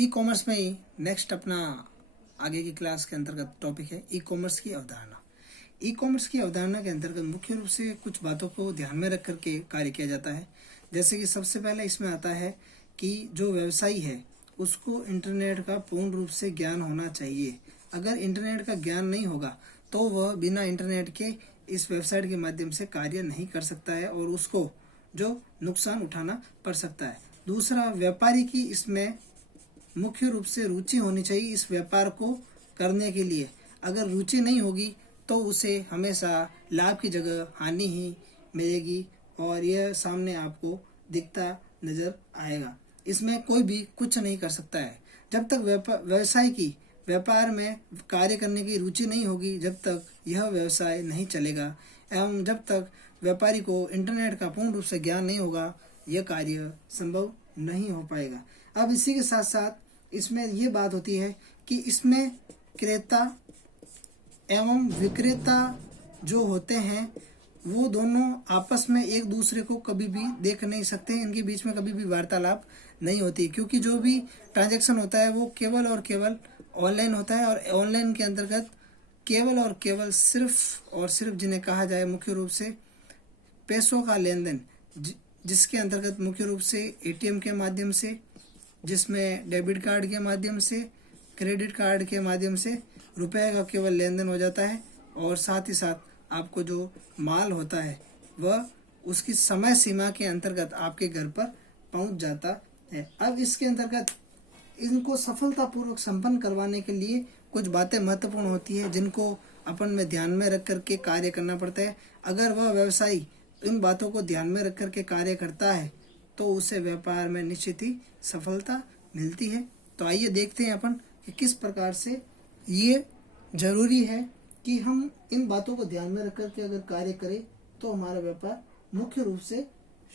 E commerce में ही next अपना आगे की क्लास के अंतर्गत टॉपिक है ई कॉमर्स की अवधारणा। ई कॉमर्स की अवधारणा के अंतर्गत मुख्य रूप से कुछ बातों को ध्यान में रख करके कार्य किया जाता है। जैसे कि सबसे पहले इसमें आता है कि जो व्यवसायी है उसको इंटरनेट का पूर्ण रूप से ज्ञान होना चाहिए। अगर इंटरनेट का ज्ञान नहीं होगा तो वह बिना इंटरनेट के इस वेबसाइट के माध्यम से कार्य नहीं कर सकता है और उसको जो नुकसान उठाना पड़ सकता है। दूसरा, व्यापारी की इसमें मुख्य रूप से रुचि होनी चाहिए इस व्यापार को करने के लिए। अगर रुचि नहीं होगी तो उसे हमेशा लाभ की जगह हानि ही मिलेगी और यह सामने आपको दिखता नजर आएगा। इसमें कोई भी कुछ नहीं कर सकता है। जब तक व्यवसाय की व्यापार में कार्य करने की रुचि नहीं होगी, जब तक यह व्यवसाय नहीं चलेगा एवं जब तक व्यापारी को इंटरनेट का पूर्ण रूप से ज्ञान नहीं होगा, यह कार्य संभव नहीं हो पाएगा। अब इसी के साथ साथ इसमें ये बात होती है कि इसमें क्रेता एवं विक्रेता जो होते हैं वो दोनों आपस में एक दूसरे को कभी भी देख नहीं सकते। इनके बीच में कभी भी वार्तालाप नहीं होती, क्योंकि जो भी ट्रांजैक्शन होता है वो केवल और केवल ऑनलाइन होता है। और ऑनलाइन के अंतर्गत केवल और केवल सिर्फ और सिर्फ जिन्हें कहा जाए मुख्य रूप से पैसों का लेन देन, जिसके अंतर्गत मुख्य रूप से एटीएम के माध्यम से, जिसमें डेबिट कार्ड के माध्यम से, क्रेडिट कार्ड के माध्यम से रुपए का केवल लेन देन हो जाता है। और साथ ही साथ आपको जो माल होता है वह उसकी समय सीमा के अंतर्गत आपके घर पर पहुंच जाता है। अब इसके अंतर्गत इनको सफलतापूर्वक संपन्न करवाने के लिए कुछ बातें महत्वपूर्ण होती है जिनको अपन में ध्यान में रख करके कार्य करना पड़ता है। अगर वह व्यवसायी इन बातों को ध्यान में रख करके कार्य करता है तो उसे व्यापार में निश्चित ही सफलता मिलती है। तो आइए देखते हैं अपन कि किस प्रकार से ये जरूरी है कि हम इन बातों को ध्यान में रख करके अगर कार्य करें तो हमारा व्यापार मुख्य रूप से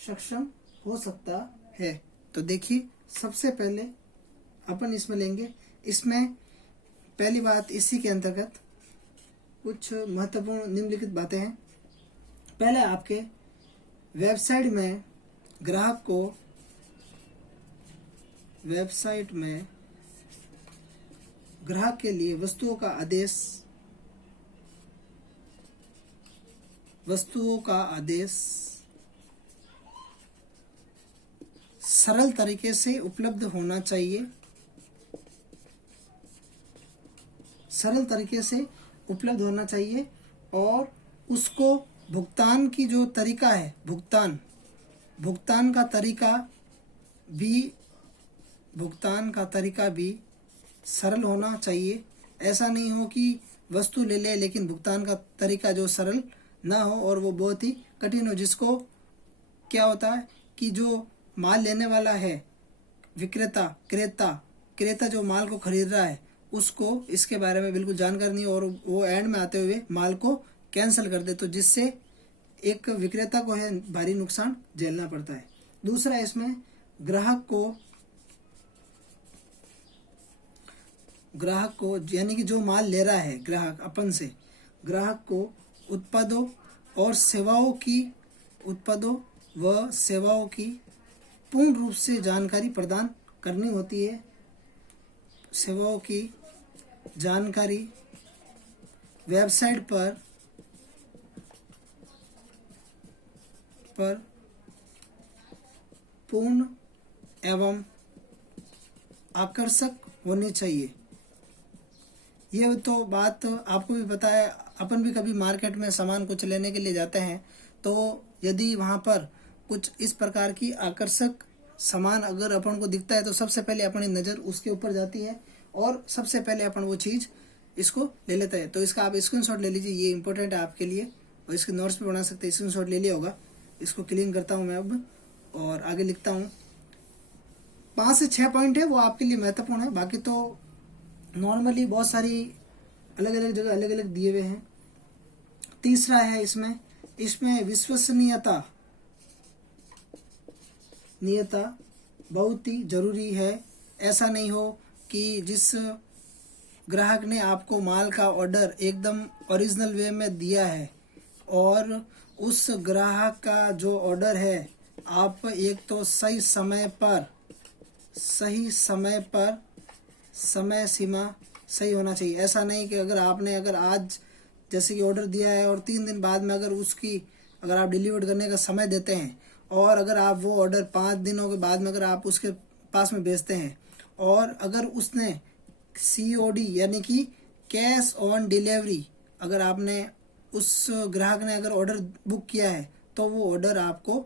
सक्षम हो सकता है। तो देखिए, सबसे पहले अपन इसमें लेंगे, इसमें पहली बात इसी के अंतर्गत कुछ महत्वपूर्ण निम्नलिखित बातें हैं। पहले, आपके वेबसाइट में ग्राहक को ग्राहक के लिए वस्तुओं का आदेश सरल तरीके से उपलब्ध होना चाहिए। और उसको भुगतान की जो तरीका है, भुगतान का तरीका भी सरल होना चाहिए। ऐसा नहीं हो कि वस्तु ले ले लेकिन भुगतान का तरीका जो सरल ना हो और वो बहुत ही कठिन हो, जिसको क्या होता है कि जो माल लेने वाला है क्रेता जो माल को खरीद रहा है उसको इसके बारे में बिल्कुल जानकारी नहीं और वो एंड में आते हुए माल को कैंसिल कर दे, तो जिससे एक विक्रेता को है भारी नुकसान झेलना पड़ता है। दूसरा, इसमें ग्राहक को यानी कि जो माल ले रहा है ग्राहक को उत्पादों व सेवाओं की पूर्ण रूप से जानकारी प्रदान करनी होती है। सेवाओं की जानकारी वेबसाइट पर पूर्ण एवं आकर्षक होनी चाहिए। ये तो बात आपको भी पता है, अपन भी कभी मार्केट में सामान कुछ लेने के लिए जाते हैं तो यदि वहाँ पर कुछ इस प्रकार की आकर्षक सामान अगर अपन को दिखता है तो सबसे पहले अपनी नज़र उसके ऊपर जाती है और सबसे पहले अपन वो चीज़ इसको ले लेते हैं। तो इसका आप स्क्रीनशॉट ले लीजिए, ये इंपॉर्टेंट है आपके लिए और इसके नोट्स भी बना सकते हैं। स्क्रीनशॉट ले लिया होगा, इसको क्लीन करता हूँ मैं अब और आगे लिखता हूँ। 5 से 6 पॉइंट है वो आपके लिए महत्वपूर्ण है, बाकी तो नॉर्मली बहुत सारी अलग अलग जगह अलग अलग दिए हुए हैं। तीसरा है इसमें विश्वसनीयता बहुत ही जरूरी है। ऐसा नहीं हो कि जिस ग्राहक ने आपको माल का ऑर्डर एकदम ओरिजिनल वे में दिया है और उस ग्राहक का जो ऑर्डर है आप एक तो सही समय पर समय सीमा सही होना चाहिए। ऐसा नहीं कि अगर आज जैसे कि ऑर्डर दिया है और 3 दिन बाद में अगर आप डिलीवर करने का समय देते हैं और अगर आप वो ऑर्डर 5 दिनों के बाद में अगर आप उसके पास में भेजते हैं और अगर उसने COD यानी कि कैश ऑन डिलीवरी अगर आपने उस ग्राहक ने अगर ऑर्डर बुक किया है तो वो ऑर्डर आपको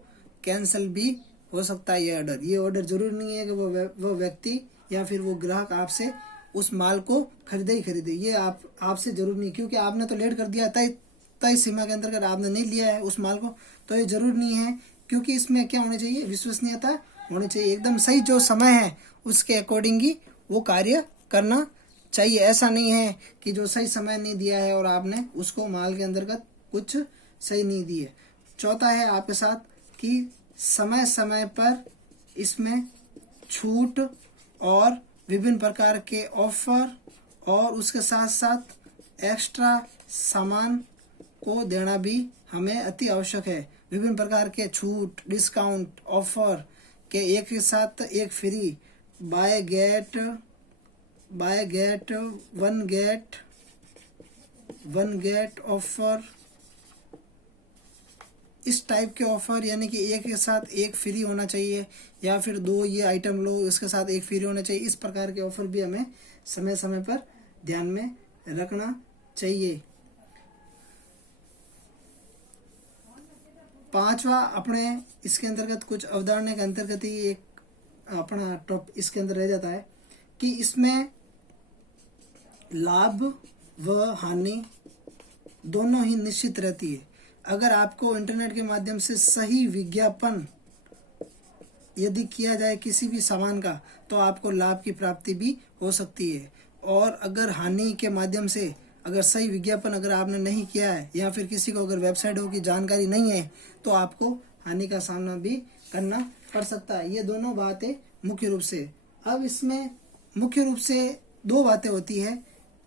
कैंसिल भी हो सकता है। ये ऑर्डर जरूरी नहीं है कि वो व्यक्ति या फिर वो ग्राहक आपसे उस माल को खरीदे। ये आपसे जरूरी नहीं, क्योंकि आपने तो लेट कर दिया, तय सीमा के अंतर्गत आपने नहीं लिया है उस माल को, तो ये जरूरी नहीं है। क्योंकि इसमें क्या होनी चाहिए, विश्वसनीयता होनी चाहिए। एकदम सही जो समय है उसके अकॉर्डिंग ही वो कार्य करना चाहिए। ऐसा नहीं है कि जो सही समय नहीं दिया है और आपने उसको माल के अंतर्गत कुछ सही नहीं दी है। चौथा है आपके साथ कि समय समय पर इसमें छूट और विभिन्न प्रकार के ऑफर और उसके साथ साथ एक्स्ट्रा सामान को देना भी हमें अति आवश्यक है। विभिन्न प्रकार के छूट, डिस्काउंट, ऑफर के एक के साथ एक free, buy get one get offer, इस टाइप के ऑफर, यानी कि एक के साथ एक फ्री होना चाहिए या फिर 2 ये आइटम लो इसके साथ एक फ्री होना चाहिए। इस प्रकार के ऑफर भी हमें समय समय पर ध्यान में रखना चाहिए। 5वां अपने इसके अंतर्गत कुछ अवधारणा के अंतर्गत ही एक अपना टॉप इसके अंदर रह जाता है कि इसमें लाभ व हानि दोनों ही निश्चित रहती है। अगर आपको इंटरनेट के माध्यम से सही विज्ञापन यदि किया जाए किसी भी सामान का तो आपको लाभ की प्राप्ति भी हो सकती है, और अगर हानि के माध्यम से अगर सही विज्ञापन अगर आपने नहीं किया है या फिर किसी को अगर वेबसाइटों की जानकारी नहीं है तो आपको हानि का सामना भी करना पड़ सकता है। ये दोनों बातें मुख्य रूप से, अब इसमें मुख्य रूप से 2 बातें होती है,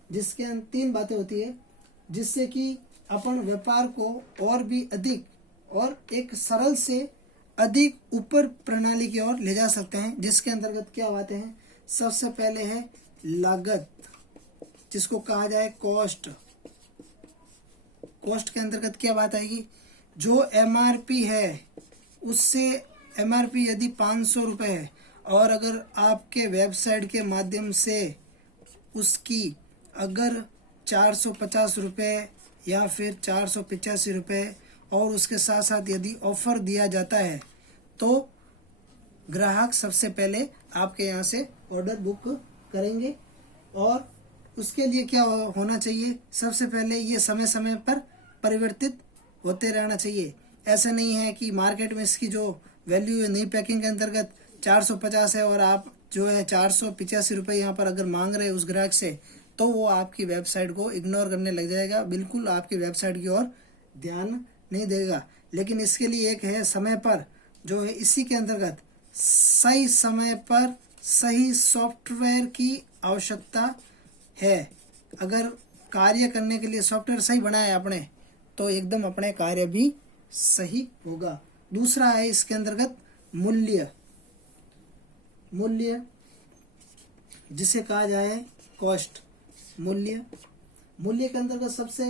जिसके 3 बातें होती है जिससे कि अपन व्यापार को और भी अधिक और एक सरल से अधिक ऊपर प्रणाली की ओर ले जा सकते हैं। जिसके अंतर्गत क्या बातें हैं, सबसे पहले है लागत, जिसको कहा जाए कॉस्ट। कॉस्ट के अंतर्गत क्या बात आएगी, जो MRP है उससे MRP यदि 500 रुपये है और अगर आपके वेबसाइट के माध्यम से उसकी अगर 450 रुपये या फिर 485 रुपये और उसके साथ साथ यदि ऑफर दिया जाता है तो ग्राहक सबसे पहले आपके यहाँ से ऑर्डर बुक करेंगे। और उसके लिए क्या होना चाहिए, सबसे पहले ये समय समय पर परिवर्तित होते रहना चाहिए। ऐसा नहीं है कि मार्केट में इसकी जो वैल्यू है नई पैकिंग के अंतर्गत 450 है और आप जो है 485 रुपये यहाँ पर अगर मांग रहे हैं उस ग्राहक से, तो वो आपकी वेबसाइट को इग्नोर करने लग जाएगा, बिल्कुल आपकी वेबसाइट की ओर ध्यान नहीं देगा। लेकिन इसके लिए एक है समय पर जो है, इसी के अंतर्गत सही समय पर सही सॉफ्टवेयर की आवश्यकता है। अगर कार्य करने के लिए सॉफ्टवेयर सही बनाया आपने तो एकदम अपने कार्य भी सही होगा। दूसरा है इसके अंतर्गत मूल्य, जिसे कहा जाए कॉस्ट। मूल्य के अंतर्गत सबसे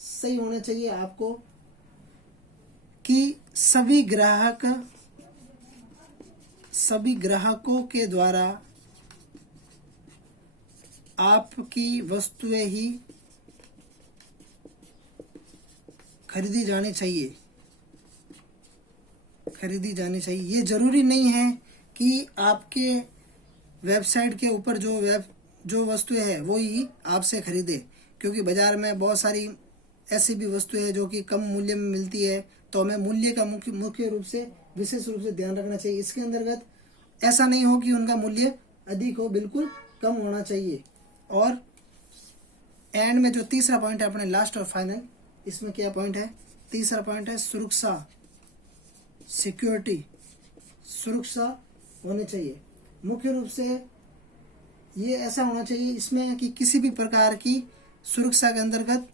सही होना चाहिए आपको कि सभी ग्राहकों के द्वारा आपकी वस्तुएं ही खरीदी जानी चाहिए। ये जरूरी नहीं है कि आपके वेबसाइट के ऊपर जो वस्तुएं है वो ही आपसे खरीदे, क्योंकि बाजार में बहुत सारी ऐसी भी वस्तुएं हैं जो कि कम मूल्य में मिलती है। तो हमें मूल्य का मुख्य रूप से विशेष रूप से ध्यान रखना चाहिए। इसके अंतर्गत ऐसा नहीं हो कि उनका मूल्य अधिक हो, बिल्कुल कम होना चाहिए। और एंड में जो तीसरा पॉइंट है अपने लास्ट और फाइनल, इसमें क्या पॉइंट है, तीसरा पॉइंट है सुरक्षा, सिक्योरिटी, सुरक्षा होनी चाहिए। मुख्य रूप से ये ऐसा होना चाहिए इसमें कि किसी भी प्रकार की सुरक्षा के अंतर्गत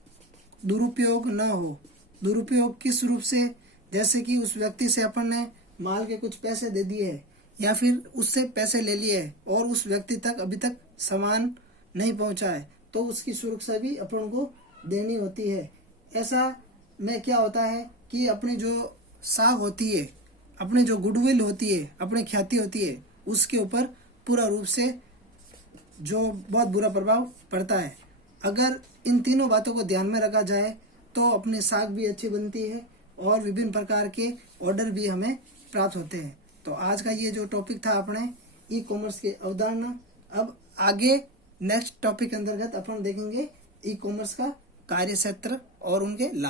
दुरुपयोग न हो। दुरुपयोग किस रूप से, जैसे कि उस व्यक्ति से अपन ने माल के कुछ पैसे दे दिए हैं या फिर उससे पैसे ले लिए है और उस व्यक्ति तक अभी तक सामान नहीं पहुंचा है, तो उसकी सुरक्षा भी अपन को देनी होती है। ऐसा में क्या होता है कि अपनी जो साख होती है, अपनी जो गुडविल होती है, अपनी ख्याति होती है, उसके ऊपर पूरा रूप से जो बहुत बुरा प्रभाव पड़ता है। अगर इन तीनों बातों को ध्यान में रखा जाए तो अपनी साख भी अच्छी बनती है और विभिन्न प्रकार के ऑर्डर भी हमें प्राप्त होते हैं। तो आज का ये जो टॉपिक था अपने ई कॉमर्स की अवधारणा। अब आगे नेक्स्ट टॉपिक के अंतर्गत अपन देखेंगे ई कॉमर्स का कार्य क्षेत्र और उनके लाभ।